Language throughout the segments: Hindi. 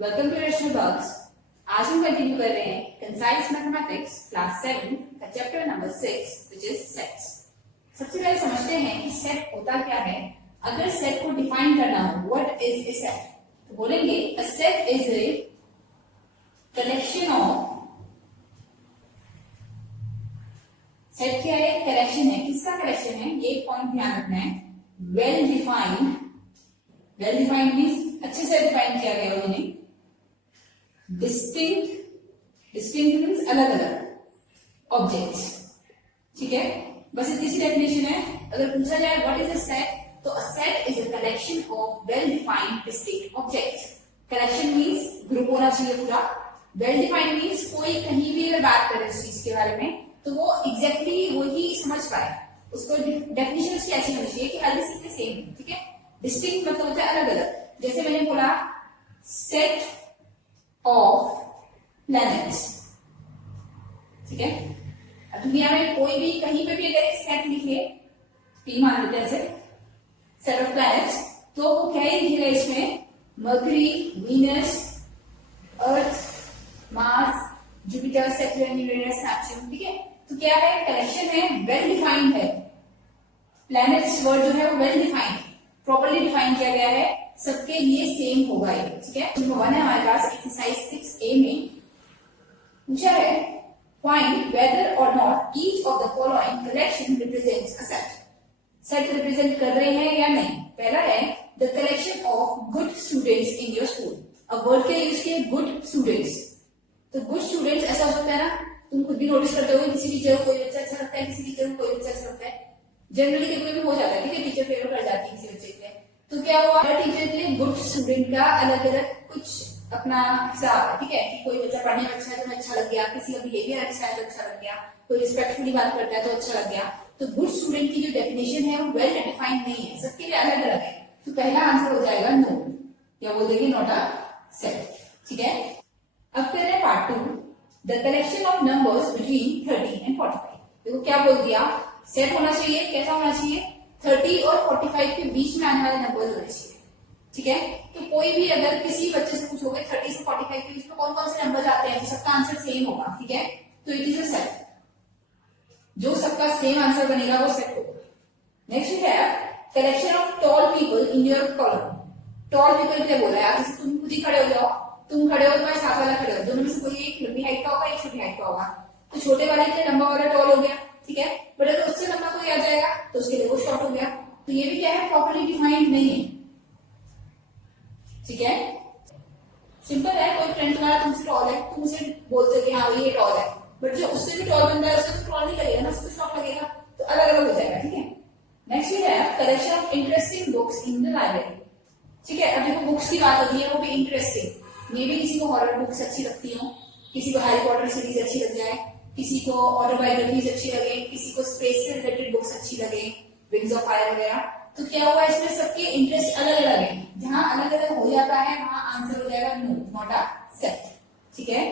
Welcome to rational bugs. आज हम कंटिन्यू कर रहे हैं कंसाइज मैथमेटिक्स क्लास 7 का chapter number 6 which is sets. सबसे पहले समझते हैं कि सेट होता क्या है। अगर सेट को डिफाइन करना हो, व्हाट इज ए सेट, तो बोलेंगे a set is a collection of, set क्या है, कलेक्शन है। किसका कलेक्शन है, ये पॉइंट ध्यान रखना है। Well defined, well defined means अच्छे से डिफाइन किया गया उन्होंने। डिस्टिंक्ट, डिस्टिंक्ट मीन्स अलग अलग ऑब्जेक्ट्स, ठीक है। बस इतनी सी डेफिनेशन है। अगर पूछा जाए व्हाट इज अ सेट, तो a set is a collection of well defined distinct objects. Collection means group होना चाहिए पूरा। वेल डिफाइंड मीन्स कोई कहीं भी अगर बात करे उस चीज के बारे में तो वो एग्जैक्टली वही समझ पाए। उसको डेफिनेशन उसकी ऐसी होनी चाहिए कि हर किसी के सेम, ठीक है। डिस्टिंक्ट मतलब होता है अलग अलग। जैसे मैंने बोला सेट ऑफ प्लैनेट्स, ठीक है। अब दुनिया में कोई भी कहीं पे भी अगर सेट लिखे, पी मान लेते हैं सेट ऑफ प्लैनेट्स, तो वो क्या ही लिखेगा इसमें, Mercury, Venus, Earth, Mars, Jupiter, Saturn, Uranus, Neptune, ठीक है। तो क्या है, कलेक्शन है, वेल डिफाइंड है। प्लैनेट्स वर्ड जो है वो वेल डिफाइंड, प्रॉपर्ली डिफाइन किया गया है, सबके लिए सेम होगा ये, ठीक है। नंबर 1 है हमारे पास एक्सरसाइज 6A में पूछा है फाइंड वेदर और not each of the following collection represents a set. Set represent कर रहे हैं या नहीं। पहला है the collection of good students in your school. अब वर्ड के यूज किए गुड स्टूडेंट्स, तो गुड स्टूडेंट्स ऐसा हो सकता है ना, तुम खुद भी नोटिस करते हो किसी टीचर को कोई बच्चा अच्छा लगता है, किसी टीचर को कोई बच्चा अच्छा लगता है। जनरली कभी कभी हो जाता है, ठीक है, टीचर फेवर कर जाती है किसी बच्चे के। तो क्या हुआ, हर टीचर के लिए गुड स्टूडेंट का अलग अलग कुछ अपना हिसाब है, ठीक है। कि कोई बच्चा पढ़ने में अच्छा है तो अच्छा लग गया, किसी का बिहेवियर अच्छा है तो अच्छा लग गया, कोई रिस्पेक्टफुली बात करता है तो अच्छा लग गया। तो गुड स्टूडेंट की जो डेफिनेशन है वो वेल डिफाइंड नहीं है, सबके लिए अलग अलग है। तो पहला आंसर हो जाएगा नो, या बोल देंगे नॉट अ सेट, ठीक है। अब कर रहे हैं part 2, the collection of numbers between 30 and 45। देखो क्या बोल दिया, सेट होना चाहिए, कैसा होना चाहिए, 30 और 45 के बीच में आने वाले नंबर होने चाहिए, ठीक है। तो कोई भी अगर किसी बच्चे से पूछोगे 30 से 45 के बीच में कौन कौन से नंबर आते हैं, तो सबका आंसर सेम होगा, ठीक है। तो इट इज अ सेट, जो सबका सेम आंसर बनेगा वो सेट होगा। नेक्स्ट है collection of tall people in your column. Tall people क्या बोल रहा है, जैसे तुम खुद ही खड़े हो जाओ, तुम खड़े हो, तुम्हारे साथ वाला खड़े हो, दोनों में से कोई एक लंबी हाइट का होगा, एक छोटी हाइट का होगा। तो छोटे वाले के लिए लंबा वाला टॉल हो गया, ठीक है। बट अगर उससे लंबा कोई आ जाएगा तो उसके लिए वो शॉर्ट हो गया। तो ये भी क्या है, प्रॉपर्ली डिफाइंड नहीं है, ठीक है। सिंपल है, कोई फ्रेंड तुम्हारा तुमसे टॉल है, तुम उसे बोलते हो कि हाँ ये टॉल है, बट जो उससे भी टॉल बंदा है उसे तो टॉल नहीं लगेगा ना, उसको शॉर्ट लगेगा। तो अलग अलग हो जाएगा, ठीक है। नेक्स्ट है collection of interesting books in the library, ठीक है। अब देखो बुक्स की बात होती है, वो भी इंटरेस्टिंग। मे भी किसी को हॉरर बुक्स अच्छी लगती हो, किसी को हैरी पॉटर सीरीज अच्छी लग जाए, किसी को ऑटोबायोग्राफीज अच्छी लगे, किसी को स्पेस से रिलेटेड बुक्स अच्छी लगे, विंग्स ऑफ फायर वगैरह। तो क्या हुआ, इसमें सबके इंटरेस्ट अलग अलग है। जहां अलग अलग हो जाता है वहां आंसर हो जाएगा नो, नॉट अ सेट, ठीक है।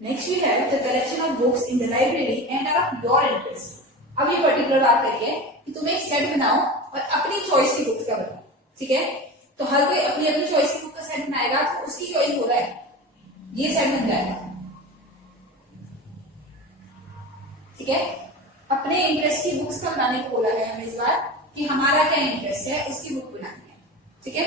Next we have the collection of books in the library and of your interest. अब ये पर्टिकुलर बात करिए कि तुम एक सेट बनाओ और अपनी चॉइस की बुक्स का बनाओ, ठीक है। तो हर कोई अपनी अपनी चॉइस की बुक का सेट बनाएगा, तो उसकी चॉइस हो रहा है, ये सेट बन जाएगा, ठीक है। अपने इंटरेस्ट की बुक्स का बनाने को बोला गया हमें इस बार, कि हमारा क्या इंटरेस्ट है उसकी बुक बनानी है, ठीक है।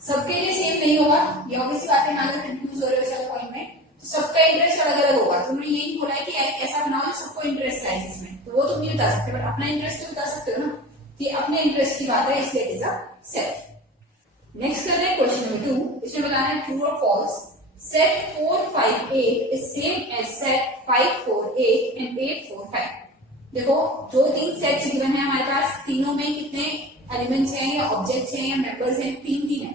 सबके लिए सेम नहीं होगा, ये ऑब्वियस बात है। अगर कंफ्यूज हो रहे हो इस पॉइंट में, तो सबका इंटरेस्ट अलग अलग होगा। तुमने ये नहीं बोला है कि ऐसा बनाओ जो सबको इंटरेस्ट है जिसमें, तो वो तुम नहीं बता सकते, बट अपना इंटरेस्ट तो बता सकते हो ना। कि अपने इंटरेस्ट की बात है, इसलिए it is a set. Next कर रहे हैं क्वेश्चन नंबर 2, इसमें बताना है ट्रू और false. Set 4, 5, 8 is same as set 5, 4, 8 and 8, 4, 5। देखो जो तीन सेट्स गिवन है हमारे पास, तीनों में कितने एलिमेंट्स हैं या ऑब्जेक्ट्स हैं या मेंबर्स हैं, तीन है।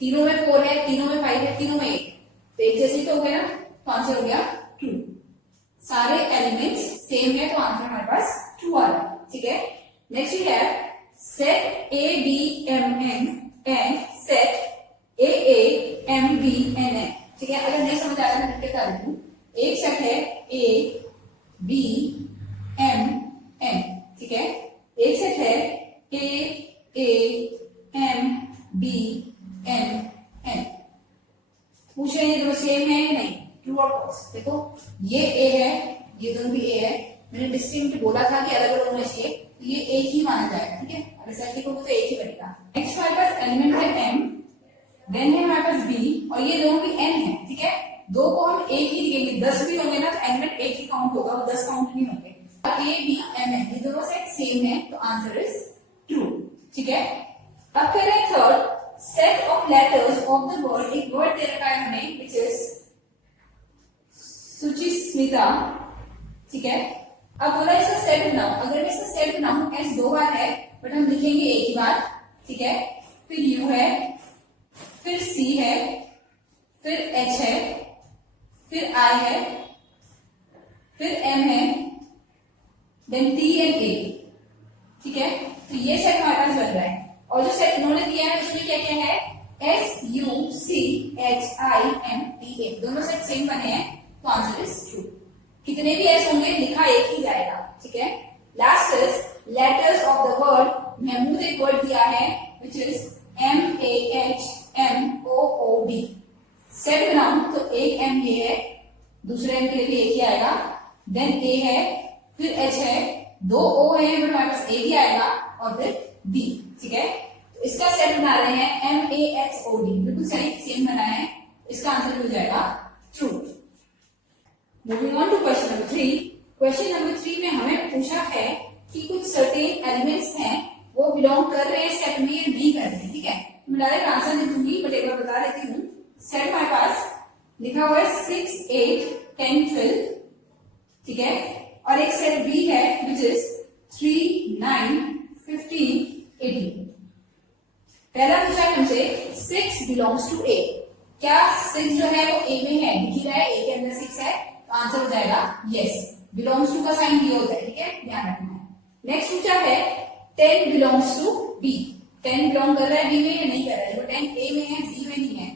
तीनों में 4 है, तीनों में 5 है, तीनों में 8। तो एक जैसे तो हो गया ना, तो आंसर हो गया ट्रू। सारे एलिमेंट्स सेम है, तो आंसर हमारे पास ट्रू आ रहा है, ठीक है। Next we have set A, B, M, N and set A, A, M, B, N, N, ठीक है। अगर नहीं समझ आ रहा है मैं बता देती हूँ। एक सेट है A, B, M, N, ठीक है। एक सेट है A, A, M, B, N, N। बोला था कि अलग अलग होना चाहिए, तो ये एक ही माना जाएगा, ठीक है। अगर सेट लिखोगे तो एक ही बनेगा। नेक्स्ट हमारे पास एलिमेंट है m, देन है हमारे पास b, और ये दोनों भी n है, ठीक है। दो को हम एक ही लिखेंगे, 10 भी होंगे ना तो एलिमेंट एक ही काउंट होगा, वो 10 काउंट नहीं होंगे। a b m n ये दोनों सेट सेम है, तो आंसर इज ट्रू, ठीक है। अब करें third, set of letters of the word. एक वर्ड दे रखा है हमें विच इज सुचिस्मिता, ठीक है। अब बोला इसका सेट बनाओ, अगर मैं इसका सेट बनाऊं, एस दो बार है बट हम लिखेंगे एक ही बार, ठीक है। फिर यू है, फिर सी है, फिर एच है, फिर आई है, फिर एम है, देन टी एंड ए, ठीक है। तो ये सेट हमारे पास बन रहा है, और जो सेट इन्होंने दिया है उसमें क्या क्या है, S U C H I M T A, दोनों सेट सेम बने हैं, तो आंसर इज ट्रू। कितने भी एस होंगे लिखा एक ही जाएगा, ठीक है। Last is letters of the word. Mahmood एक वर्ड दिया है विच इज MAHMOOD। सेट बनाऊं तो एक एम ये है, दूसरे एम के लिए भी एक ही आएगा, देन ए है, फिर एच है, दो ओ है बट हमारे पास एक ही आएगा, और फिर डी, ठीक है। तो इसका सेट बना रहे हैं MAHOD, बिल्कुल सही सेम बना है, इसका आंसर हो जाएगा true. Moving on to question number 3। Question number 3 में हमें पूछा है कि कुछ सर्टेन एलिमेंट्स हैं वो बिलोंग कर रहे हैं सेट में या नहीं कर रहे हैं, ठीक है। मैं डायरेक्ट आंसर नहीं दूंगी बट एक बार बता देती हूँ। सेट हमारे पास लिखा हुआ है 6 8 10 12, ठीक है, और एक सेट बी है विच इज 3 9 15 18। पहला पूछा है हमसे 6 बिलोंग्स टू ए, क्या 6 जो है वो ए में है, दिख रहा है ए के अंदर 6 है, तो आंसर हो जाएगा यस। बिलोंग्स टू का साइन ये होता है, ठीक है, ध्यान रखना है। नेक्स्ट पूछा है 10 बिलोंग्स टू बी, 10 बिलोंग कर रहा है बी में या नहीं कर रहा है, तो 10 ए में है बी में नहीं है,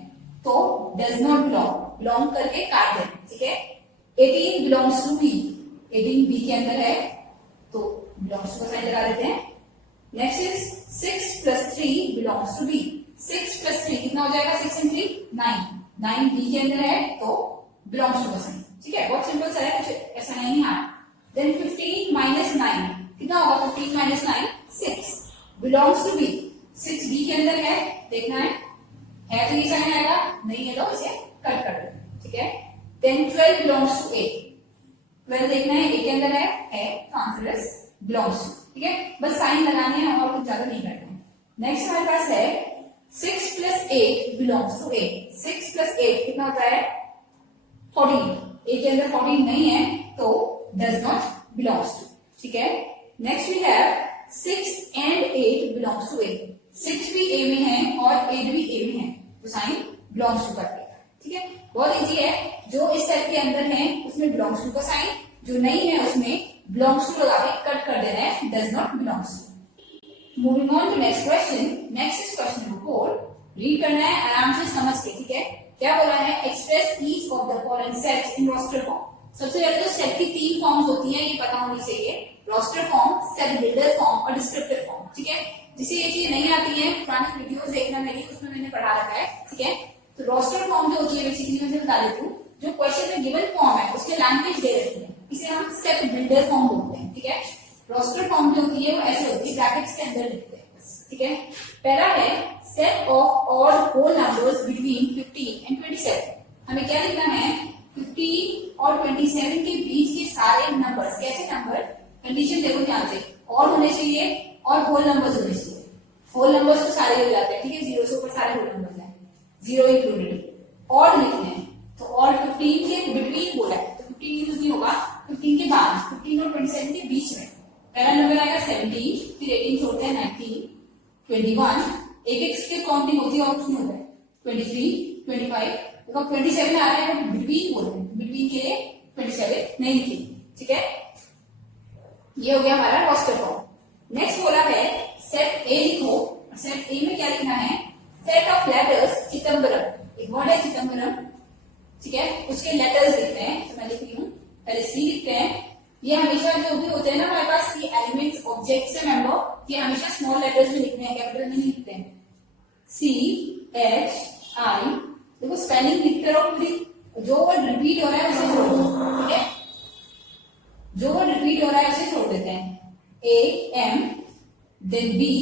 तो डज नॉट बिलोंग, बिलोंग करके काट दें, ठीक है। 18 बिलोंग्स टू बी, 18 बी के अंदर है, तो बिलोंग्स टू का साइन लगा देते हैं। Next is 6 + 3 belongs to B, 6 + 3 कितना हो जाएगा, 6 × 3 9, 9 बी के अंदर है, तो बिलोंग्स टू का साइन, ठीक है। बहुत सिंपल सा है, कुछ ऐसा नहीं है। देन 15 - 9 कितना होगा, 15 - 9 6 बिलोंग्स टू बी, 6 बी के अंदर है, देखना है तो ये साइन आएगा, नहीं है तो इसे कट कर दो, ठीक है। देन 12 बिलोंग्स टू ए, 12 देखना है ए के अंदर है तो आंसर इज बिलोंग्स टू, ठीक है। बस साइन लगाने हैं और कुछ ज्यादा नहीं करना है। नेक्स्ट हमारे पास है 6 + 8 बिलोंग्स टू ए, 6 + 8 कितना होता है 14, ए के अंदर 14 नहीं है, तो डज नॉट बिलोंग्स टू, ठीक है। Next we have 6 and 8 belongs to A, 6 भी ए में है और 8 भी ए में है, तो साइन बिलोंग्स टू कर देगा, ठीक है। बहुत इजी है, जो इस सेट के अंदर है उसमें बिलोंग्स टू का साइन, जो नहीं है उसमें बिलोंग्स टू लगा के कट कर देना है, does not belongs to. Moving on to next question. Next is question number 4। Read करना है आराम से समझ के, ठीक है। क्या बोला है, express each of the following sets in roster form. सबसे पहले तो सेट की 3 फॉर्म्स होती हैं, ये पता होनी चाहिए, roster form, set builder form और डिस्क्रिप्टिव फॉर्म, ठीक है। जिसे ये चीज नहीं आती है पुरानी वीडियोस देखना मेरी, उसमें मैंने पढ़ा रखा है, ठीक है। तो रोस्टर फॉर्म जो होती है बेसिकली मैं बता देती हूँ, जो क्वेश्चन में गिवन फॉर्म है उसके लैंग्वेज दे देती है, इसे हम सेट बिल्डर फॉर्म बोलते हैं, ठीक है। रोस्टर फॉर्म जो होती है वो ऐसे होती है, ब्रैकेट्स के अंदर लिखते हैं, ठीक है। पहला है set of odd whole numbers between 15 and 27। हमें क्या लिखना है, 15 और 27 के बीच के सारे नंबर्स, कैसे नंबर, कंडीशन देखो ध्यान से, ऑड होने चाहिए और होल नंबर्स होने चाहिए। होल नंबर्स तो सारे हो जाते हैं, ठीक है, 0 से ऊपर सारे होल नंबर्स हैं, 0 इंक्लूडेड। ऑड लिखने हैं तो ऑड 15 के बिटवीन बोला है, तो 15 यूज नहीं होगा, 15 के बाद, 15 और 27 के बीच में पहला नंबर आएगा 17, फिर 18 छोड़ते हैं 19 21, एक एक स्टेप काउंटिंग होती है और कुछ नहीं होता है, 23 25, देखो 27 आ रहा है, बिटवीन बोल रहे हैं, बिटवीन के लिए 27 नहीं लिखी, ठीक है। ये हो गया हमारा रोस्टर फॉर्म। नेक्स्ट बोला है सेट ए लिखो, सेट ए में क्या लिखना है, सेट ऑफ लेटर्स चिदंबरम, एक वर्ड है चिदंबरम, ठीक है, उसके लेटर्स लिखते हैं, तो मैं लिख रही हूँ, पहले सी लिखते हैं। ये हमेशा जो भी होते हैं ना हमारे पास, ये एलिमेंट्स ऑब्जेक्ट से मेंबर, ये हमेशा स्मॉल लेटर्स में लिखते हैं, कैपिटल में नहीं लिखते हैं। CHI, देखो स्पेलिंग लिखते रहो पूरी, जो वर्ड रिपीट हो रहा है उसे जोड़ दो, ठीक है। जो वर्ड रिपीट हो रहा है उसे छोड़ देते हैं, ए एम देन बी,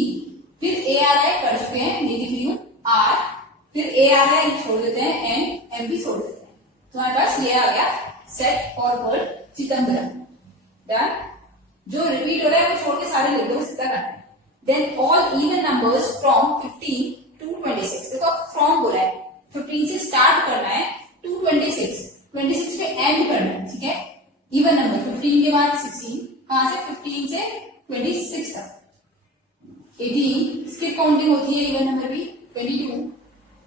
फिर ए आ रहा है कर चुके हैं, लिख रही हूं आर, फिर ए आ रहा है छोड़ देते हैं, एन एम भी छोड़ देते हैं। तो हमारे पास ये आ गया सेट और वर्ड चिदंबरम। डन। जो रिपीट हो रहा है वो छोड़ के सारे लिख दो, सीधा करना है। Then all even numbers from 15 to 26। देखो फ्रॉम बोला है, 15 से स्टार्ट करना है टू 26, 26 पे एंड करना है, ठीक है। इवन नंबर 15 के बाद 16, कहां से 15 से 26 तक। 18 स्किप काउंटिंग होती है इवन नंबर भी, 22,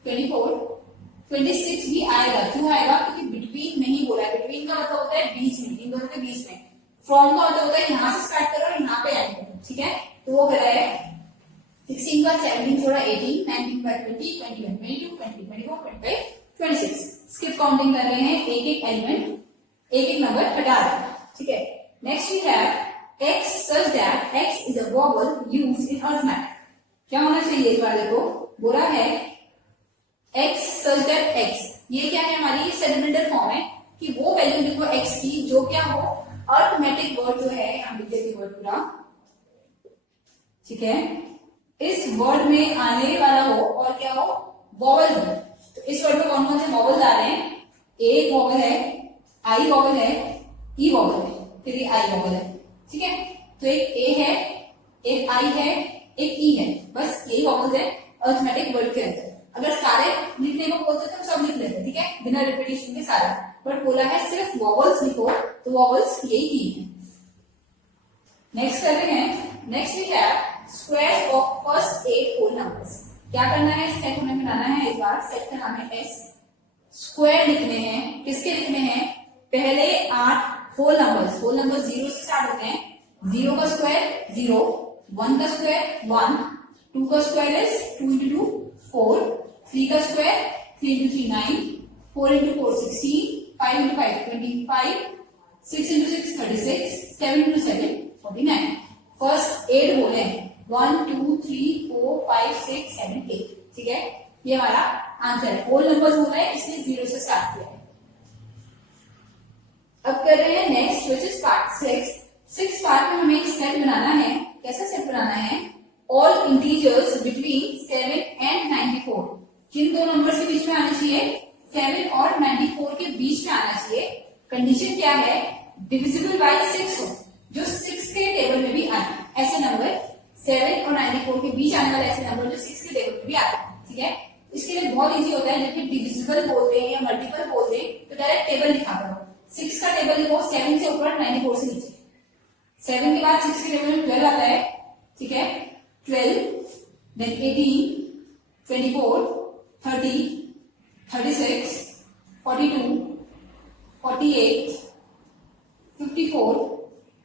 24, 26 भी आएगा। क्यों आएगा? क्योंकि बिटवीन नहीं बोला है। बिटवीन का मतलब होता है बीच में, इन दोनों के बीच में। फ्रॉम का मतलब होता है यहाँ से स्टार्ट करो और यहाँ पे एंड करो, ठीक है। तो वो करा है 16 का 17 छोड़ा 18, 19 का 20, 21, 22, 23, 24, 25, 26। स्किप काउंटिंग कर रहे हैं, एक एक एलिमेंट, एक एक नंबर हटा रहे हैं, ठीक है। Next we have x such that x is a vowel used in arithmetic। क्या होना चाहिए इस बार? देखो बोला है x such that x, ये क्या है? हमारी सेग्मेंटल फॉर्म है कि वो वैल्यू लिखो x की जो क्या हो अर्थमेटिक वर्ड जो है, हम लिख देते वर्ड पूरा, ठीक है, इस वर्ड में आने वाला हो और क्या हो वॉवल हो। तो इस वर्ड में कौन कौन से वॉवल्स आ रहे हैं? ए वॉवल है, आई वॉवल है, ई वॉवल है, फिर ये आई वॉवल है, ठीक है। तो एक ए है, एक आई है, एक ई है, बस यही वॉवल्स है अर्थमेटिक वर्ड के अंदर। अगर सारे लिखने को बोलते तो सब लिख लेते, ठीक है, बिना रिपीटेशन के सारे। बट बोला है सिर्फ वॉवल्स लिखो, तो वॉवल्स यही की है। नेक्स्ट कर रहे हैं, next we have squares of first 8 whole numbers. क्या करना है? सेट हमें बनाना है, इस बार सेट का नाम है एस। स्क्वायर लिखने हैं, किसके लिखने हैं? पहले 8 होल नंबर्स। होल नंबर 0 से स्टार्ट होते हैं। 0 का स्क्वायर 0, 1 का स्क्वायर 1, 2 का स्क्वायर इज 2 into 2 4, 3 का square 3 into 3 9, 4 into 4 16, 5 into 5 25, 6 into 6 36, 7 into 7 49। First 8 whole है, 1 2 3 4 5 6 7 8, ठीक है। ये हमारा आंसर है। होल नंबर्स होता है इसलिए 0 से स्टार्ट किया है। अब कर रहे हैं next which is part 6। 6 part में हमें एक सेट बनाना है। कैसा सेट बनाना है? All integers between 7 and 94। किन दो नंबर्स के बीच में आना चाहिए? 7 और 94 के बीच में आना चाहिए। कंडीशन क्या है? डिविजिबल बाय 6 हो, जो 6 के टेबल में भी आए। ऐसे नंबर 7 और 94 के बीच आने वाले ऐसे नंबर जो 6 के टेबल में भी आते हैं, ठीक है। इसके लिए बहुत इजी होता है, जब डिविजिबल बोलते हैं या मल्टीपल बोलते हैं तो डायरेक्ट टेबल लिखा करो। 6 का टेबल लिखो 7 से ऊपर 94 से नीचे। 7 के बाद 6 के टेबल में 12 आता है, ठीक है। 12 देन 18 24 30 36 42 48 54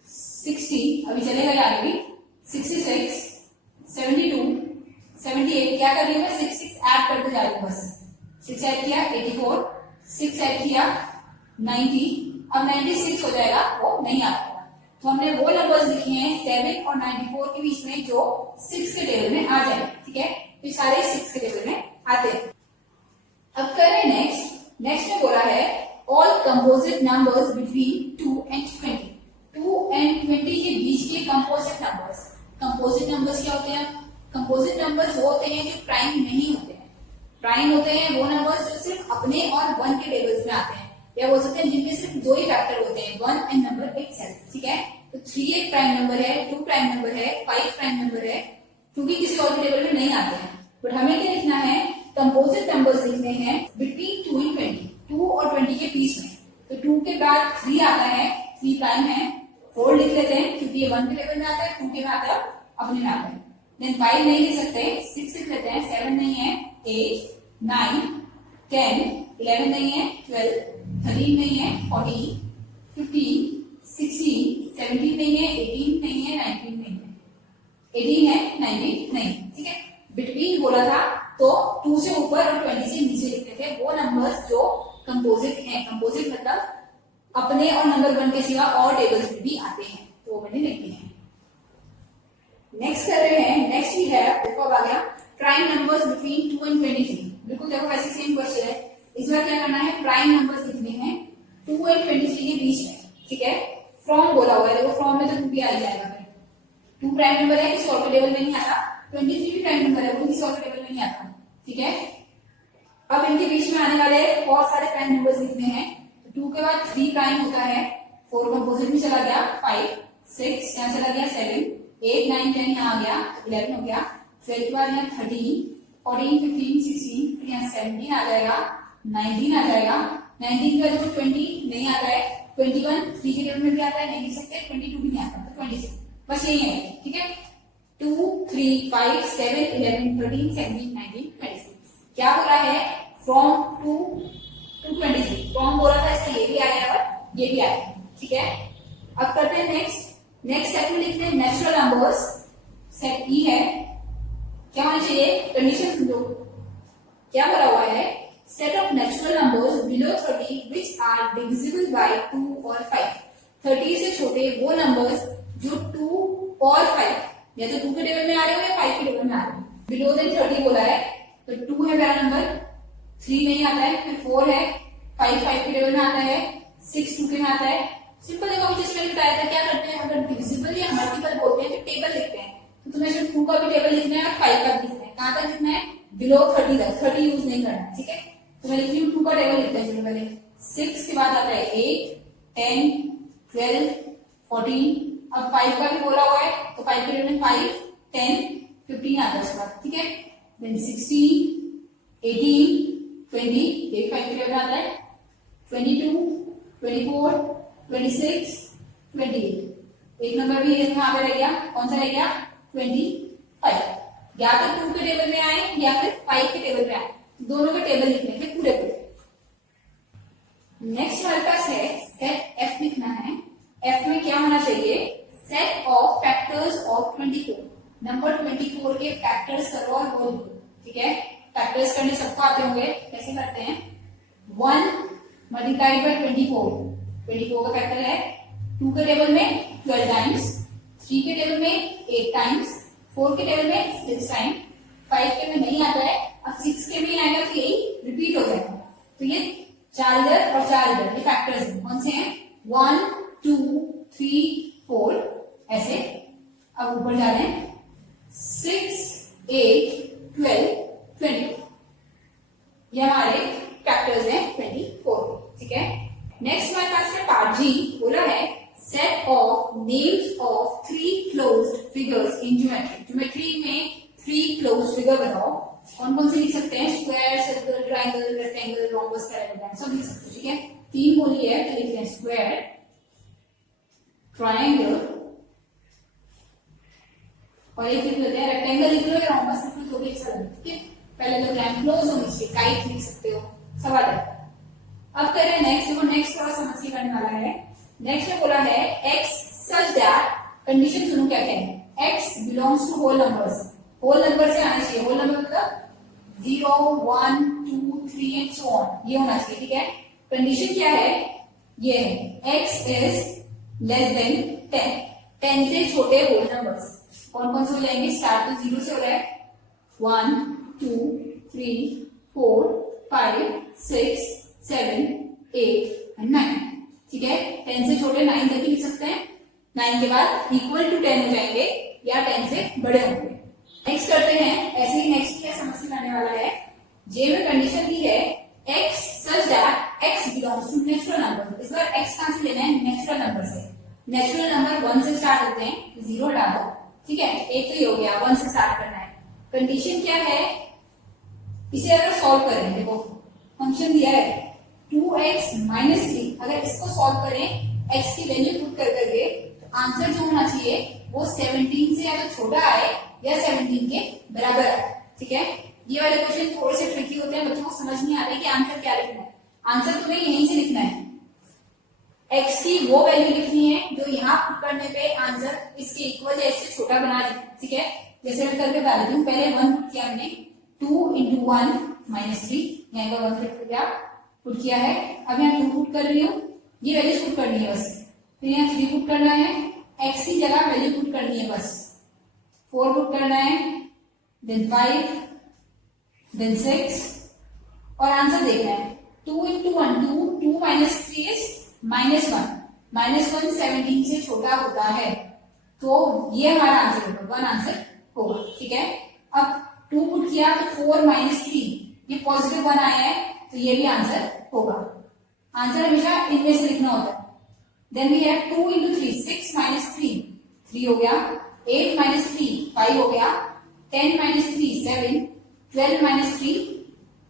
60, अभी चलेगा आगे भी 66 72 78। क्या कर रही हूँ मैं? 6 ऐड करते जा रही हूँ, बस 6 ऐड किया 84, 6 ऐड किया 90, अब 96 हो जाएगा, वो नहीं आता। तो हमने वो नंबर्स लिखे हैं 7 और 94 के बीच में जो 6 के टेबल में आ जाए, ठीक है। तो सारे 6 के टेबल में आते हैं। अब करें नेक्स्ट। नेक्स्ट में बोला है all composite numbers between 2 and 20। 2 and 20 के बीच के कंपोजिट नंबर्स। कंपोजिट नंबर्स क्या होते हैं? कंपोजिट नंबर्स वो होते हैं जो प्राइम नहीं होते हैं। प्राइम होते हैं वो नंबर्स जो सिर्फ अपने और 1 के टेबल्स में आते हैं, या बोल सकते हैं जिनमें सिर्फ 2 ही फैक्टर होते हैं, 1 and नंबर itself, ठीक है। तो 3 एक प्राइम नंबर है, 2 प्राइम नंबर है, 5 प्राइम नंबर है, क्योंकि किसी और के टेबल में नहीं आते हैं। बट हमें क्या लिखना है? कंपोजिट नंबर्स लिखने हैं बिटवीन 2 and 20, 2 और 20 के बीच में। तो 2 के बाद 3 आता है, 3 प्राइम है, 4 लिख लेते हैं क्योंकि ये 1 के टेबल में आता है, 2 के में आता है, अपने में आता है। देन 5 नहीं लिख सकते, 6 लिख लेते हैं, 7 नहीं है, 8 9 10 11 नहीं है, 12 13 नहीं है, 14 15 16 17 नहीं है, 18 नहीं है, 19 नहीं है, 18 है 19 नहीं, ठीक है। बिटवीन बोला था तो 2 से ऊपर और 20 से नीचे लिखते थे वो नंबर्स जो कंपोजिट हैं। कंपोजिट मतलब अपने और नंबर 1 के सिवा और टेबल्स में भी आते हैं, तो वो मैंने लिखे हैं। नेक्स्ट कर रहे हैं, नेक्स्ट ही है, देखो अब आ गया प्राइम नंबर्स बिटवीन 2 and 23। बिल्कुल देखो वैसे सेम क्वेश्चन है। इस बार क्या करना है? प्राइम नंबर्स लिखने हैं 2 and 23 के बीच में, ठीक है। फ्रॉम बोला हुआ है, देखो फ्रॉम में तो 2 भी आ ही जाएगा, 2 प्राइम नंबर है, किसी और के टेबल में नहीं आता, 23 भी प्राइम नंबर है, वो किसी और के टेबल में नहीं आता, ठीक है। अब इनके बीच में आने वाले बहुत सारे प्राइम नंबर्स लिखने हैं, 2 के बाद 3 प्राइम होता है, 4 कंपोजिट में चला गया, 5 6 यहाँ चला गया, 7 8 9 10 यहाँ आ गया, 11 हो गया, 12 के बाद यहाँ 13 14 15 16 फिर यहाँ 17 आ जाएगा, 19 आ जाएगा, 19 के बाद 20 नहीं आता है, 21 3 के टेबल में भी आता है, नहीं लिख सकते, 22 भी नहीं आता, तो 26 बस यही है, ठीक है। 2 3 5 7 11 13 17 19 26 क्या बोला है, फ्रॉम 2 to 23, फ्रॉम बोला था, इसलिए ये भी आया और ये भी आया, ठीक है। अब करते हैं नेक्स्ट सेट में लिखते हैं नेचुरल नंबर्स, सेट ई है, क्या होना चाहिए, कंडीशन समझो, क्या बोला हुआ है, set of natural numbers below 30 which are divisible by 2 और 5, 30 से छोटे वो नंबर्स जो 2 और 5 या तो 2 के टेबल में आ रहे हो या 5 के टेबल में आ रहे हो, बिलो देन 30 बोला है, तो 2 है पहला नंबर, 3 नहीं आता है, फिर 4 है, 5 5 के टेबल में आता है, 6 2 के में आता है। सिंपल देखो जैसे मैंने बताया था, क्या करते हैं, अगर डिविजिबल या मल्टीपल बोलते हैं तो टेबल लिखते हैं, तो तुम्हें सिर्फ 2 का भी टेबल लिखना है और 5 का भी लिखना है, कहां तक लिखना है, बिलो 30 तक, 30 यूज नहीं करना, ठीक है। तो मैं लिख रही हूँ 2 का टेबल लिखते हैं, चलो पहले 6 के बाद आता है 8 10 12 14, अब 5 का भी बोला हुआ है, तो 5 के टेबल में 5 10 15 आता है उसके बाद, ठीक है। देन 16 18 20, ये भी 5 के टेबल में आता है, 22 24 26 28, एक नंबर भी यहाँ पे रह गया, कौन सा रह गया, 25, या तो 2 के टेबल में आए या फिर 5 के टेबल में आए, दोनों के टेबल लिखने के पूरे पूरे। नेक्स्ट हमारे पास है सेट एफ लिखना है, एफ में क्या होना चाहिए, set of factors of 24, number 24 के फैक्टर्स करो और वो लिखो, ठीक है। फैक्टर्स करने सबको आते होंगे, कैसे करते हैं, 1 मल्टीप्लाइड बाय 24 का फैक्टर है, 2 के टेबल में 12 टाइम्स, 3 के टेबल में 8 टाइम्स, 4 के टेबल में 6 टाइम्स, 5 के में नहीं आता है, अब 6 के में आएगा तो यही रिपीट हो जाएगा, तो ये 4 इधर और 4 इधर, ये फैक्टर्स हैं, कौन से हैं, 1 2 3 4 ऐसे। अब ऊपर जा रहे हैं 6 8 12 20, ये हमारे फैक्टर्स हैं 24, ठीक है। नेक्स्ट हमारे पास है पार्ट जी, बोला है set of names of 3 closed figures in geometry, geometry में 3 क्लोज्ड फिगर बनाओ, कौन कौन से लिख सकते हैं, square circle triangle rectangle rhombus parabola सब लिख सकते हैं, ठीक है। 3 बोली है तो लिखते हैं स्क्वायर ट्राइंगल और एक लिख लेते हैं रेक्टेंगल, लिख लो या रोम्बस लिख लो, जो भी अच्छा लगे, ठीक है। पहले तो लाइन क्लोज होनी चाहिए, काइट लिख सकते हो, सवाल है। अब करें नेक्स्ट, देखो नेक्स्ट थोड़ा समझ के करने वाला है। नेक्स्ट में बोला है एक्स सच दैट, कंडीशन सुनो क्या क्या है, x belongs to whole numbers, whole number से आना चाहिए, होल नंबर मतलब 0 1 2 3 एंड सो ऑन, ये होना चाहिए, ठीक है। कंडीशन क्या है, ये है एक्स इज लेस देन 10, 10 से छोटे होल नंबर्स, कौन कौन से हो जाएंगे, स्टार्ट तो 0 से हो रहा है, 1 2 3 4 5 6 7 8 एंड 9, ठीक है। 10 से छोटे 9 तक लिख सकते हैं, 9 के बाद इक्वल टू 10 हो जाएंगे या 10 से बड़े होंगे। नेक्स्ट करते हैं, ऐसे ही नेक्स्ट क्या समझ में आने वाला है, जे में कंडीशन दी है x such that x belongs to natural number, इस बार एक्स कहां से लेना है, नेचुरल नंबर से, नेचुरल नंबर 1 से स्टार्ट होते हैं, 0 डालो, ठीक है, एक तो ही हो गया, 1 से स्टार्ट करना है। कंडीशन क्या है, इसे अगर सॉल्व करें, देखो फंक्शन दिया है 2x माइनस 3, अगर इसको सॉल्व करें x की वैल्यू पुट कर करके, तो आंसर जो होना चाहिए वो 17 से या तो छोटा आए या 17 के बराबर आए, ठीक है। ये वाले क्वेश्चन थोड़े से ट्रिकी होते हैं, बच्चों को समझ नहीं आता कि आंसर क्या लिखना है, आंसर तुम्हें यहीं से लिखना है, x की वो वैल्यू लिखनी है जो यहाँ पुट करने पे आंसर इसके इक्वल या इससे छोटा बना दे, ठीक है। जैसे मैं करके बता देती हूँ, पहले 1 पुट किया हमने, 2 into 1 minus 3, यहाँ का 1 फिट किया, पुट किया है, अब यहाँ 2 पुट कर रही हूँ, ये वैल्यू पुट करनी है बस, फिर यहाँ 3 पुट करना है, x की जगह वैल्यू पुट करनी है बस, 4 पुट करना है, देन 5 देन 6 और आंसर देखना है, 2 into 1 2 2 minus 3 is -1, -1 17 से छोटा होता है, तो ये हमारा आंसर होगा, 1 आंसर होगा। ठीक है, अब 2 पुट किया तो 4 - 3, ये पॉजिटिव 1 आया है, तो ये भी आंसर होगा। आंसर हमेशा इनमें से लिखना होता है। देन वी हैव 2 × 3, 6 - 3, 3 हो गया, 8 - 3, 5 हो गया, 10 - 3, 7, 12 - 3,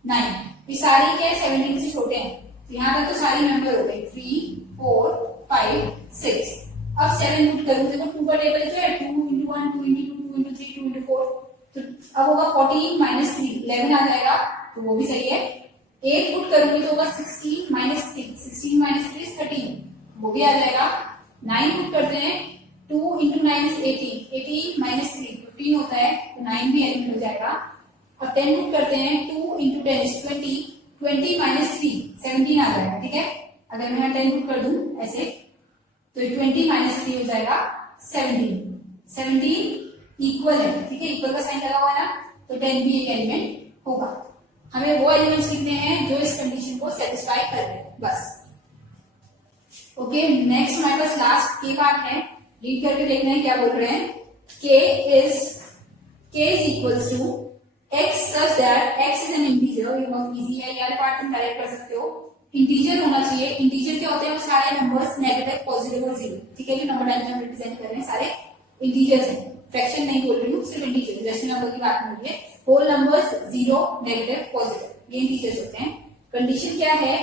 9। ये सारे क्या है, 17 से छोटे हैं, तो यहाँ तक तो सारी नंबर हो गए, 3, 4, 5, 6। अब 7 पुट करूँ, देखो 2 का टेबल क्या है, 2 × 1, 2 × 2, 2 × 3, 2 × 4, तो अब होगा 14 - 3, 11 आ जाएगा, तो वो भी सही है। 8 पुट करूंगी तो होगा 16 - 3, 16 - 3 is 13, वो भी आ जाएगा। 9 पुट करते हैं, 2 × 9 is 18, 18 - 3 15 होता है, तो 9 भी एलिमिनेट हो जाएगा। और 10 पुट करते हैं, 2 × 10 is 20, 20 - 3 17 आ जाएगा। ठीक है, अगर मैं यहाँ 10 पुट कर दूं ऐसे, तो 20 - 3 हो जाएगा 17, 17 इक्वल है। ठीक है, इक्वल का साइन लगा हुआ है ना, तो 10 भी एक एलिमेंट होगा। हमें वो एलिमेंट्स लिखने हैं जो इस कंडीशन को सेटिस्फाई कर रहे हैं, बस। ओके, नेक्स्ट हमारे पास लास्ट के पार्ट है, रीड करके देखना है क्या बोल रहे हैं। k is equals to x such that x is an integer, ये बहुत इजी है, ये वाला पार्ट तुम डायरेक्ट कर सकते हो। इंटीजर होना चाहिए, इंटीजर क्या होते हैं, वो सारे नंबर्स नेगेटिव, पॉजिटिव और जीरो। ठीक है, जो नंबर लाइन में हम रिप्रेजेंट कर रहे हैं सारे इंटीजर्स हैं, फ्रैक्शन नहीं बोल रही हूँ, सिर्फ इंटीजर, रेशनल नंबर की बात नहीं है। होल नंबर्स 0, नेगेटिव, पॉजिटिव, ये इंटीजर्स होते हैं। कंडीशन क्या है,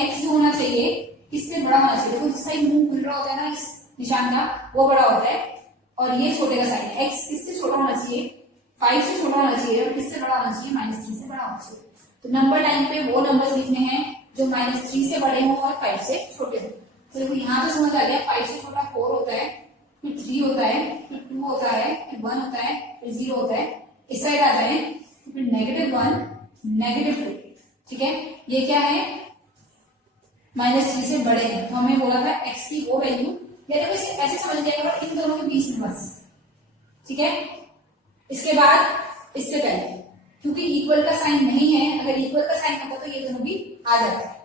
x होना चाहिए, किससे बड़ा होना चाहिए, देखो जिस साइड मुंह खुल रहा होता है ना इस निशान का, वो बड़ा होता है, और ये छोटे का साइन है। x किससे छोटा होना चाहिए, 5 से छोटा होना चाहिए, और किससे बड़ा होना चाहिए, -3 से बड़ा होना चाहिए। तो नंबर लाइन पे वो नंबर्स लिखने हैं जो -3 से बड़े हों और 5 से छोटे हों। तो देखो यहाँ तो समझ आ गया, 5 से छोटा 4 होता है, फिर 3 होता है, फिर 2 होता है, फिर 1 होता है, फिर 0 होता है। इस साइड आ जाए, फिर -1, -2। ठीक है, ये क्या है, -3 से बड़े हैं, तो हमें बोला था x की वो वैल्यू, या देखो इसे ऐसे समझ जाएगा इन दोनों के बीच में बस। ठीक है, इसके बाद इससे पहले, क्योंकि इक्वल का साइन नहीं है, अगर इक्वल का साइन होता तो ये दोनों भी आ जाता है।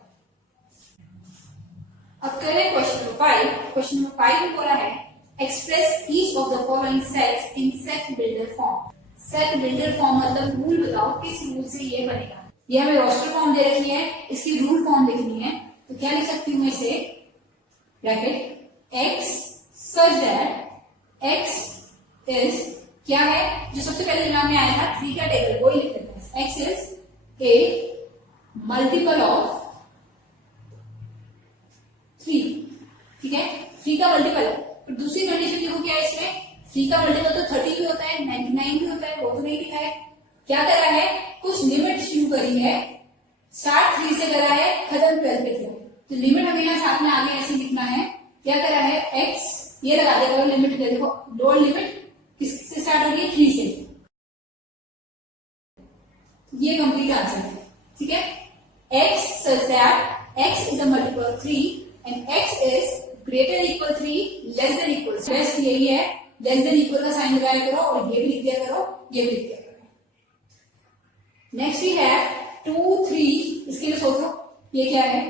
अब करें क्वेश्चन नंबर 5। क्वेश्चन नंबर 5 में बोला है express each of the following sets in set builder form. Set builder form मतलब रूल बताओ, किस रूल से ये बनेगा। ये हमें रोस्टर फॉर्म दे रखी है, इसकी रूल फॉर्म लिखनी है, तो क्या लिख सकती हूँ मैं इसे, bracket x such that x is क्या है, जो सबसे पहले दिमाग में आया था 3 का टेबल, वो ही लिख देते हैं। x is a multiple of 3। ठीक है, 3 का मल्टीपल है। तो दूसरी कंडीशन देखो क्या है इसमें, 3 का मल्टीपल तो 30 भी होता है, 99 भी होता है, वो तो नहीं लिखा है। क्या करा है, कुछ लिमिट शुरू करी है, स्टार्ट 3 से करा है, खत्म 12 पे किया। तो लिमिट हमें यहाँ साथ में आगे ऐसे लिखना है, क्या करा है, x ये लगा देगा लिमिट, देखो लोअर लिमिट किससे स्टार्ट होगी, 3 से। ये कंप्लीट आंसर है। ठीक है, x such that x is a multiple of 3 and x is greater equal 3 less than equal। Best यही है, लेस देन इक्वल का साइन लगाया करो, और ये भी लिख दिया करो, ये भी लिख दिया करो। नेक्स्ट वी हैव 2, 3, इसके लिए सोचो ये क्या है,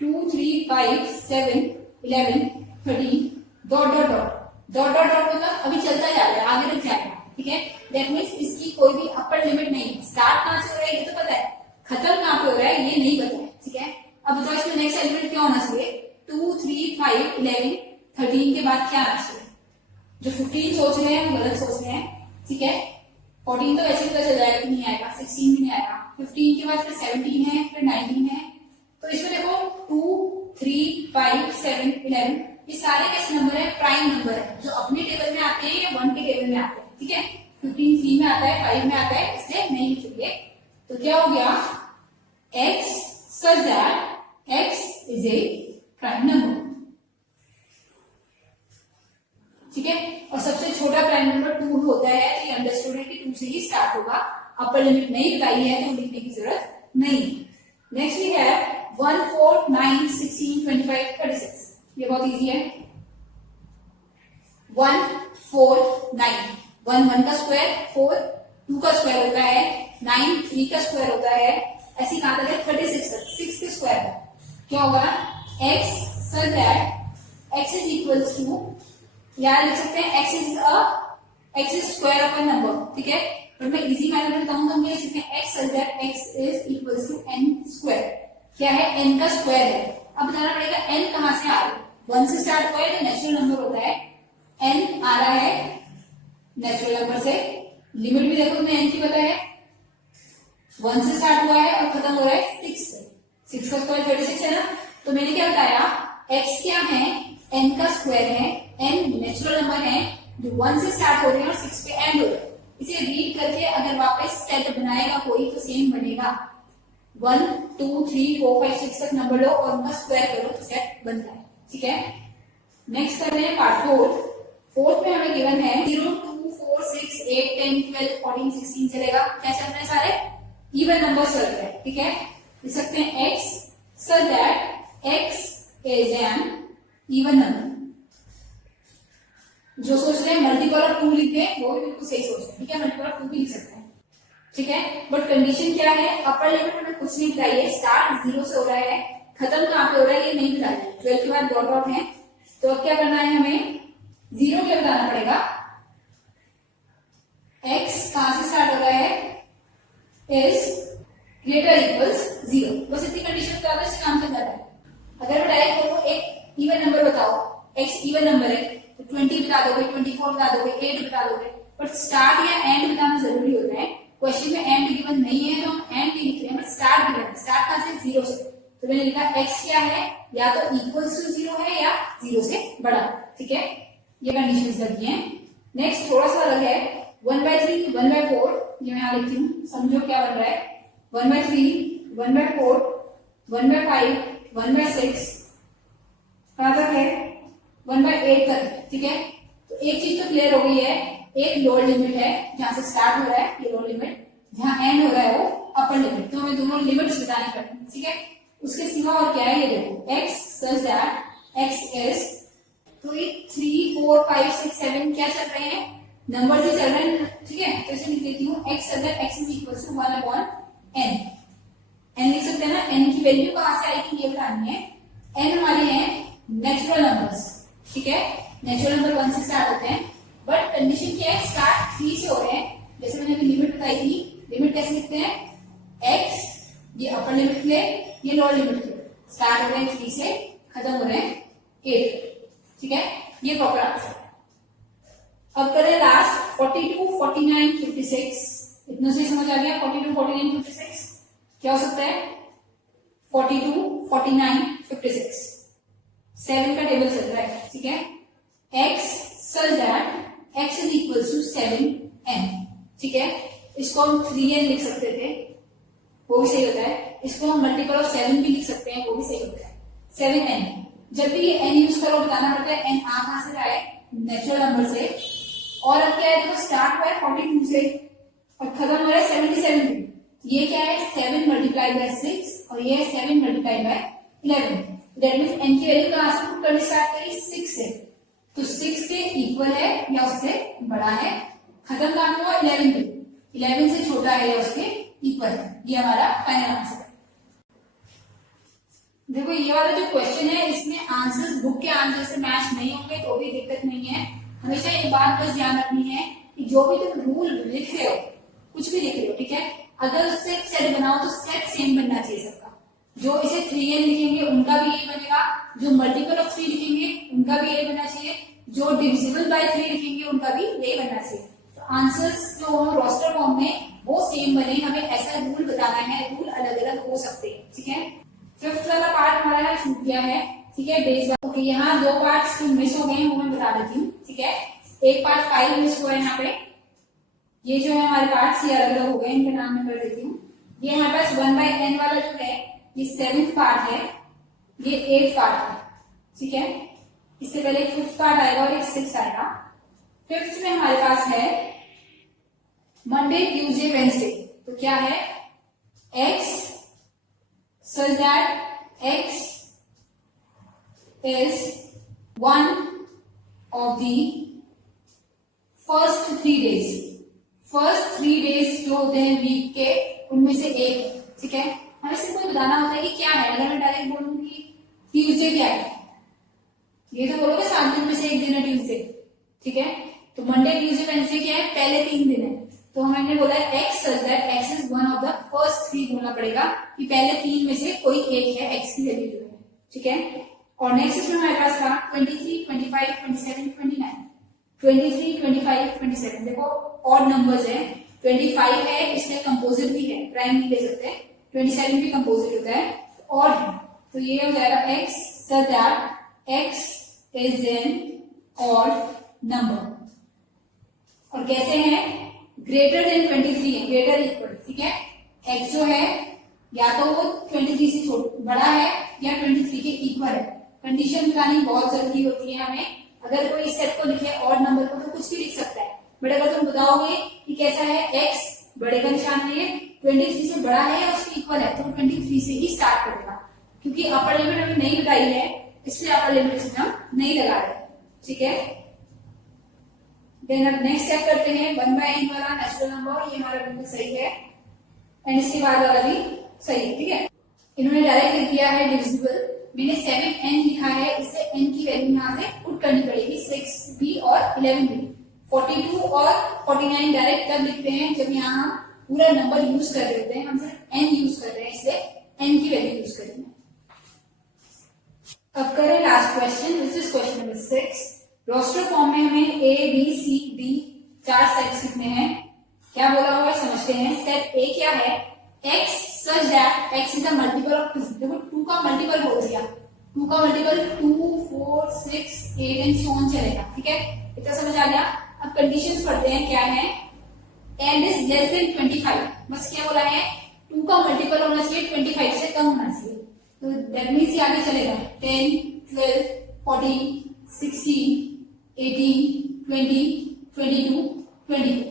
2, 3, 5, 7, 11, 13, dot dot dot dot dot dot मतलब अभी चलता जा रहा है, आगे तक जाएगा। ठीक है, दैट मीन्स इसकी कोई भी अपर लिमिट नहीं, स्टार्ट कहां से हो रहा है ये तो पता है, खत्म कहां पे हो रहा है ये नहीं पता है। ठीक है, अब बताओ इसमें नेक्स्ट एलिमेंट क्या होना चाहिए, 2, 3, 5, 11, 13 के बाद क्या आना चाहिए। जो 15 सोच रहे हैं वो गलत सोच रहे हैं। ठीक है, 14 तो वैसे पता चल जाएगा कि नहीं आएगा, 16 भी नहीं आएगा, 15 के बाद फिर 17 है, फिर 19 है। तो इसमें देखो 2, 3, 5, 7, 11 ये सारे कैसे नंबर है, प्राइम नंबर है, जो अपने टेबल में आते हैं या 1 के टेबल में आते हैं। ठीक है, 15 3 में आता है, 5 में आता है, इसलिए नहीं लिखेंगे। तो क्या हो गया, x such that x is a prime number. ठीक है, और सबसे छोटा प्राइम नंबर 2 होता है, तो ये अंडरस्टूड है कि 2 से ही स्टार्ट होगा। अपर लिमिट नहीं बताई है तो लिखने की जरूरत नहीं। नेक्स्ट वी है 1, 4, 9, 16, 25, 36। ये बहुत इजी है। 1, 4, 9, 1 1 का स्क्वायर, 4 2 का स्क्वायर होता है, 9 3 का स्क्वायर होता है, ऐसी कहां तक है 36 तक, 6 के स्क्वायर। क्या होगा, x such that x is equals to, यहाँ लिख सकते हैं x is square of a number, ठीक है। बट मैं इजी मैथड में बताऊंगा, हम ये लिख सकते हैं x such that x is equals to n square. क्या है? n का स्क्वायर है। अब बताना पड़ेगा n कहां से आ रहा है। 1 से स्टार्ट हुआ है तो नेचुरल नंबर होता है, n आ रहा है नेचुरल नंबर से। लिमिट भी देखो तुम्हें n की पता है, 1 से स्टार्ट हुआ है और खत्म हो रहा है 6 से। 6 का स्क्वायर 36 है ना। तो मैंने क्या बताया, x क्या है, n का स्क्वायर है, n नेचुरल नंबर है जो 1 से स्टार्ट हो रहे हैं और 6 पे एंड हो रहे हैं। इसे रीड करके अगर वापस सेट बनाएगा कोई तो सेम बनेगा। 1 2 3 4 5 6 तक नंबर लो और उनका स्क्वायर करो तो सेट बनता है, ठीक है। नेक्स्ट कर रहे हैं पार्ट 4। फोर्थ में हमें गिवन है 0 2 4 6 8 10 12 14 16 चलेगा। क्या चल रहे हैं? सारे इवन नंबर चल रहे हैं, ठीक है। लिख सकते हैं x such that x is an even number। जो सोच रहे हैं मल्टीपल ऑफ 2 लिख दें वो भी बिल्कुल सही सोच रहे हैं, ठीक है। मल्टीपल ऑफ 2 भी लिख सकते हैं, ठीक है। बट कंडीशन क्या है, अपर लिमिट हमें कुछ नहीं बताइए, स्टार्ट 0 से हो रहा है, खत्म कहां पे हो रहा है ये नहीं बताइए। 12 के बाद डॉट डॉट है, तो अब क्या करना है, हमें 0 क्या बताना पड़ेगा, x कहां से स्टार्ट हो रहा है, इज ग्रेटर इक्वल्स 0। बस इतनी कंडीशन बता दो, इससे काम चल जाता है। अगर बताए तो एक इवन नंबर बताओ, x इवन नंबर है तो 20 बता दोगे, 24 बता दोगे, 8 बता दोगे, बट स्टार्ट या एंड बताना जरूरी होता है। क्वेश्चन में एंड गिवन नहीं है तो हम एंड नहीं लिख रहे हैं, बट स्टार्ट गिवन है। स्टार्ट कहां से? 0 से। तो मैंने लिखा x क्या है, या तो इक्वल्स टू 0 है या 0 से बड़ा, ठीक है। ये कंडीशंस लगी हैं। नेक्स्ट थोड़ा सा अलग है, 1/3 1/4, ये मैं यहां लिखती हूँ, समझो क्या बन रहा है। 1/3 1/4 1/5 1/6 कहां तक है, 1/8 तक, ठीक है। तो एक चीज तो क्लियर हो गई है, एक लोअर लिमिट है जहां से स्टार्ट हो रहा है ये लोअर लिमिट, जहां एंड हो रहा है वो अपर लिमिट। तो हमें दोनों लिमिट्स बतानी पड़ेंगी, ठीक है। उसके सिवा और क्या है ये देखो, x such that x is, तो ये 3 4 5 6 7 क्या चल रहे हैं, नंबर से चल रहे हैं, ठीक है। तो इसे लिख देती हूँ x such that x is equals to 1/n। n लिख सकते हैं ना, n की वैल्यू कहां से आएगी ये बतानी है। n हमारे हैं नेचुरल नंबर्स, ठीक है। नेचुरल नंबर 1 से स्टार्ट होते हैं, बट कंडीशन क्या है, स्टार्ट 3 से हो रहे हैं। जैसे मैंने अभी लिमिट बताई थी, लिमिट कैसे लिखते हैं, x ये अपर लिमिट ले, ये लोअर लिमिट ले, स्टार्ट हो रहे हैं 3 से, खत्म हो रहे हैं 8, ठीक है। ये प्रॉपर आंसर है। अब करें लास्ट 42 49 56। इतना से समझ आ गया, 42 49 56 क्या हो सकता है, 42 49 56 7 का टेबल चल रहा है, ठीक है। x such that x is equals to 7n, ठीक है। इसको हम 3n लिख सकते थे, वो भी सही होता है। इसको हम मल्टीपल ऑफ 7 भी लिख सकते हैं, वो भी सही होता है। 7n, जब भी ये n यूज करो बताना पड़ता है n आ कहां से रहा है, नेचुरल नंबर से। और अब क्या है, देखो स्टार्ट हुआ है 42 से और खत्म हो रहा है 77 से। ये क्या है, 7 मल्टीप्लाइड बाय 6 और ये है 7 multiplied by 11। That means n की वैल्यू कहां से पुट करनी स्टार्ट करी, 6 से। तो 6 के इक्वल है या उससे बड़ा है, खत्म कहां हुआ, 11 पे। 11 से छोटा है या उसके इक्वल है। ये हमारा फाइनल आंसर है। देखो ये वाला जो क्वेश्चन है इसमें आंसर्स बुक के आंसर से मैच नहीं होंगे तो भी दिक्कत नहीं है। हमेशा एक बात बस ध्यान रखनी है कि जो भी तुम रूल लिख रहे हो, कुछ भी लिख रहे हो, ठीक है, अगर उससे सेट बनाओ तो सेट सेम बनना चाहिए सबका। जो इसे 3n लिखेंगे उनका भी यही बनेगा, जो मल्टीपल ऑफ 3 लिखेंगे उनका भी यही बनना चाहिए, जो डिविजिबल बाय 3 लिखेंगे उनका भी यही बनना चाहिए। तो आंसर्स जो हो रोस्टर फॉर्म में वो सेम बने, हमें ऐसा रूल बताना है। रूल अलग अलग हो सकते हैं, ठीक है। फिफ्थ वाला पार्ट हमारा यहाँ छूट गया है, ठीक है, बेस। ओके, यहाँ 2 पार्ट्स मिस हो गए हैं, वो मैं बता देती हूँ, ठीक है। एक पार्ट 5 मिस हुआ है यहाँ पे, ये जो है हमारे पार्ट्स ये अलग अलग हो गए, इनका नाम मैं कर देती हूँ। ये हमारे पास 1/n वाला जो है ये 7th पार्ट है, ये 8th पार्ट है, ठीक है। इससे पहले एक 5th पार्ट आएगा और एक 6th आएगा। 5th में हमारे पास है मंडे ट्यूसडे वेंसडे। तो क्या है, x such that x is one of the first 3 days। First 3 days जो होते हैं वीक के उनमें से एक, ठीक है। हमें सिर्फ बताना होता है कि क्या है। अगर मैं डायरेक्ट बोलूं कि ट्यूसडे क्या है ये तो बोलोगे 7 दिन में से एक दिन है ट्यूसडे, ठीक है। तो मंडे ट्यूसडे वेडनेसडे क्या है, पहले 3 दिन है। तो हमने बोला x such that x is one of the first 3 बोलना पड़ेगा कि पहले 3 में से कोई एक है एक्स की वैल्यू जो है, ठीक है। और नेक्स्ट इसमें हमारे पास था 23, 25, 27, 29। 23, 25, 27 देखो ऑड नंबर्स है। 25 है इसलिए कंपोजिट भी है, प्राइम नहीं ले सकते। 27 भी कंपोजिट होता है, ऑड है। तो ये हो जाएगा x such that x is an odd number. और कैसे है, ग्रेटर देन 23 है, ग्रेटर इक्वल, ठीक है। एक्स जो है या तो वो 23 से बड़ा है या 23 के इक्वल है। कंडीशन बतानी बहुत जरूरी होती है हमें। अगर कोई इस सेट को लिखे ऑड नंबर को तो कुछ भी लिख सकता है, बट अगर तुम बताओगे कि कैसा है, एक्स बड़े का निशान नहीं है, 23 से बड़ा है या उसके इक्वल है, तो 23 से ही स्टार्ट करेगा। क्योंकि अपर लिमिट हमें नहीं बताई है इसलिए अपर लिमिट इसमें हम नहीं लगा रहे, ठीक है। देन अब नेक्स्ट स्टेप करते हैं 1/n वाला नेचुरल नंबर। ये हमारा बिल्कुल सही है एंड इसके बाद वाला भी सही है, ठीक है। इन्होंने डायरेक्ट लिख दिया है डिविजिबल। मैंने 7n लिखा है, इससे n की वैल्यू यहाँ से पुट करनी पड़ेगी 6 भी और 11 भी। 42 और 49 डायरेक्ट तब लिखते हैं जब यहाँ हम पूरा नंबर यूज कर रहे होते हैं। हम सिर्फ n यूज कर रहे हैं इसलिए n की वैल्यू यूज करेंगे। अब करें last question, this is question number 6। Roster form में हमें A B C D 4 sets लिखने हैं। क्या बोला हुआ है समझते हैं। सेट ए क्या है, x such that x is a multiple of 2। देखो 2 का मल्टीपल बोल दिया, 2 का मल्टीपल 2, 4, 6, 8 एंड सो ऑन चलेगा, ठीक है। इतना समझ आ गया। अब कंडीशंस पढ़ते हैं क्या है। एंड इज लेस देन 25, बस क्या बोला है, 2 का मल्टीपल होना चाहिए 25 से कम होना चाहिए। तो दैट मीन्स ये आगे चलेगा 10, 12, 14, 16, 18, 20, 22, 24।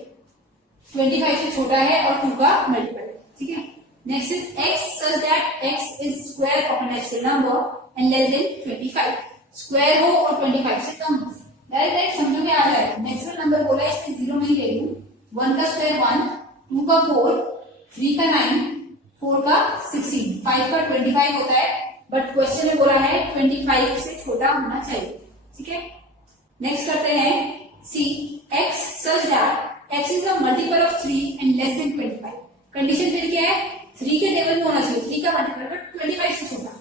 25 से छोटा है और 2 का मल्टीपल है, ठीक है। Next is x such that x is square of a natural number and less than 25। Square हो और 25 से कम हो। डायरेक्ट समझ में आ जाएगा। नेचुरल नंबर बोला है इसमें 0 नहीं ले लूं। 1 का स्क्वायर 1, 2 का 4, 3 का 9, 4 का 16, 5 का 25 होता है, बट क्वेश्चन में बोला है 25 से छोटा होना चाहिए, ठीक है। नेक्स्ट करते हैं सी। x such that x is a multiple of 3 and less than 25। Condition फिर क्या है, 3 के टेबल में होना चाहिए, 3 का मल्टीपल बट 25 से छोटा।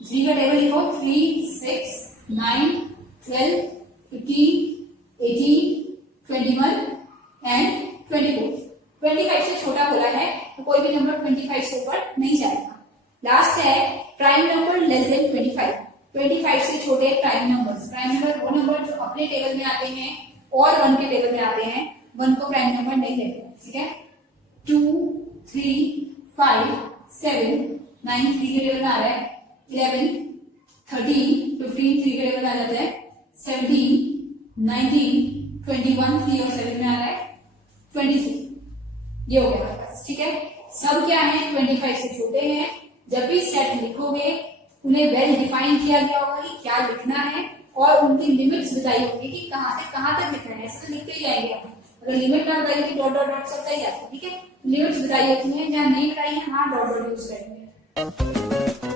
3 का टेबल लिखो 3, 6, 9, 12, 15, 18, 21 एंड 24। 25 से छोटा बोला है तो कोई भी नंबर 25 से ऊपर नहीं जाएगा। लास्ट है प्राइम नंबर लेस देन 25। 25 से छोटे प्राइम नंबर्स। प्राइम नंबर वो नंबर जो अपने टेबल में आते हैं और 1 के टेबल में आते हैं, 1 को प्राइम नंबर नहीं लेते, ठीक है। 2, 3, 5, 7, 9 3 के टेबल में आ रहा है, 11, 13, 15 3 के टेबल में आ जाता है, 17, 19, 21 3 और 7 में आ रहा है, 23। ये हो गया हमारे पास, ठीक है। सब क्या है 25 से छोटे हैं। जब भी सेट लिखोगे उन्हें वेल डिफाइन किया गया होगा कि क्या लिखना है और उनकी लिमिट्स बताई होगी कि कहां से कहां तक लिखना है। ऐसे तो लिखते ही जाएंगे। अगर लिमिट ना बताई तो डॉट डॉट डॉट चलता ही जाता है, ठीक है। लिमिट्स बताई होती है, जहां नहीं बताई है वहां डॉट डॉट यूज करेंगे।